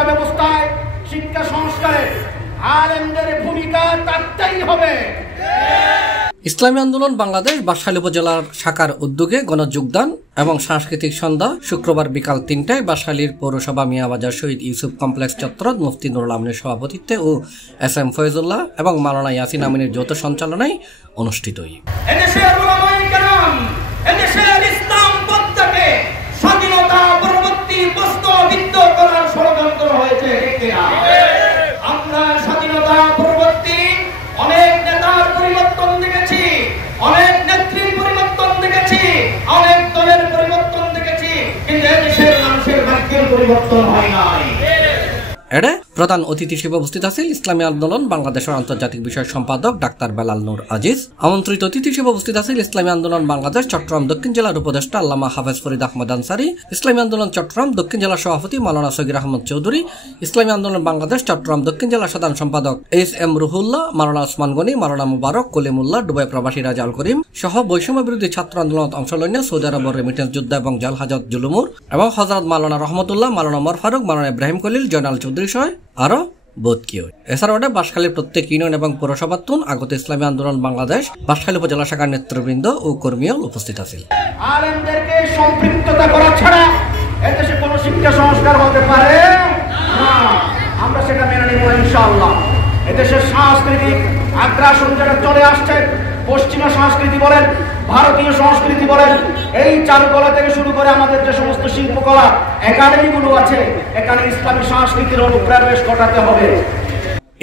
শিক্ষা ব্যবস্থায় শিক্ষা সংস্কারে আলেমদের ভূমিকা থাকতেই হবে। ইসলামী আন্দোলন বাংলাদেশ বাঁশখালী উপজেলার শাখার উদ্যোগে গণযোগদান এবং সাংস্কৃতিক সন্ধ্যা শুক্রবার বিকাল ৩টায় বাঁশখালীর পৌরসভা মিয়াবাজার শহীদ ইউসুফ কমপ্লেক্স চত্বর মুফতি নুরুল আমিনের সভাপতিত্বে ও এস.এম. ফয়জুল্লাহ এবং মাওলানা ইয়াসিন আমিনের যৌথ সঞ্চালনায় অনুষ্ঠিত। এতে প্রধান অতিথি হিসেবে উপস্থিত আছেন ইসলামী আন্দোলন বাংলাদেশের আন্তর্জাতিক বিষয় সম্পাদক ডাক্তার বেলাল নূর আজিজ। আমন্ত্রিত অতিথি হিসেবে উপস্থিত আছেন ইসলামী আন্দোলন বাংলাদেশ চট্টগ্রাম দক্ষিণ জেলার উপদেষ্টা আল্লামা হাফেজ ফরিদ আহমদ আনসারী, ইসলামী আন্দোলন চট্টগ্রাম দক্ষিণ জেলার সভাপতি মাওলানা সগীর আহমদ চৌধুরী, ইসলামী আন্দোলন বাংলাদেশ চট্টগ্রাম দক্ষিণ জেলার সাধারণ সম্পাদক এস.এম. রুহুল্লাহ, মাওলানা ওসমান গনি, মাওলানা মুবারক, কলিমুল্লাহ, দুবাই প্রবাসী রাজা আল করিম সহ বৈষম্য বিরোধী ছাত্র আন্দোলনত অংশ লইনে সৌদি আরবের রেমিটেন্স যোদ্ধা এবং জাল হাজত জুলুমুর এবং হযরত মাওলানা রহমতুল্লাহ, মাওলানা ওমর ফারুক, মাওলানা ইব্রাহিম খলিল, জয়নাল চৌধুরী সহ আরো এছাড়াও বাঁশখালীর প্রত্যেক ইউনিয়ন এবং পৌরসভাতুন আগত ইসলামী আন্দোলন বাংলাদেশ বাঁশখালী উপজেলা শাখার নেতৃবৃন্দ ও কর্মীও উপস্থিত আছেন। আলেমদেরকে সম্পৃক্ততা করা ছাড়া এদেশে কোনো শিক্ষা সংস্কার হতে পারে না। আমরা সেটা মেনে নিব ইনশাআল্লাহ। এদেশের সাংস্কৃতিক আগ্রাসন যেটা চলে আসছে, পশ্চিমা সংস্কৃতি বলেন, ভারতীয় সংস্কৃতি বলেন, এই চারুকলা থেকে শুরু করে আমাদের যে সমস্ত শিল্পকলা একাডেমিগুলো আছে, এখানে ইসলামী সংস্কৃতির অনুপ্রবেশ ঘটাতে হবে।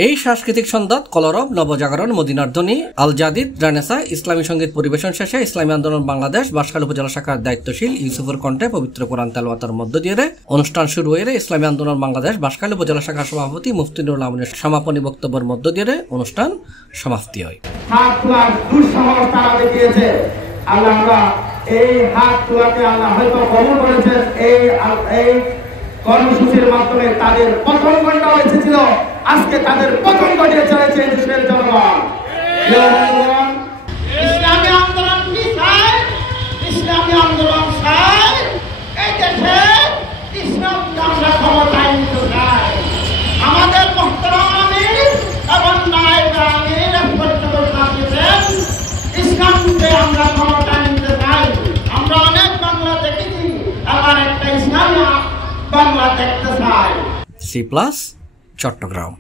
এই সাংস্কৃতিক সন্ধ্যা কলরব, নবজাগরণ, মদিনার ধ্বনি, আল জাদিদ, রানেসা, ইসলামী সঙ্গীত পরিবেশন শেষে ইসলামী আন্দোলন বাংলাদেশ বাঁশখালী উপজেলা শাখার দায়িত্বশীল ইউসুফের কণ্ঠে পবিত্র কোরআন তেলাওয়াতের মধ্য দিয়ে অনুষ্ঠান শুরু হয়ে ইসলামী আন্দোলন বাংলাদেশ বাঁশখালী উপজেলা শাখার সভাপতি মুফতি নুরুল আমিনের সমাপনী বক্তব্যের মধ্য দিয়ে অনুষ্ঠান সমাপ্তি হয়। আল্লাহ এই হাত তোলাকে আল্লাহ হয়তো কবুল করেছেন। এই কর্মসূচির মাধ্যমে তাদের প্রথম ঘন্টা এসেছিল, আজকে তাদের প্রথম ঘটিয়ে চলেছে এই দেশের জনগণ। ইসলামী আন্দোলন কি চায়? ইসলামী আন্দোলন চায় এই দেশে ইসলামকে আমরা ক্ষমতায় নিতে চাই। আমাদের মোহতারাম আমির এবং নায়েব আমির ইসলামকে আমরা ক্ষমতায় নিতে চাই। আমরা অনেক বাংলা দেখেছি, আবার একটা ইসলামী বাংলা দেখতে চাই। C+ চট্টগ্রাম।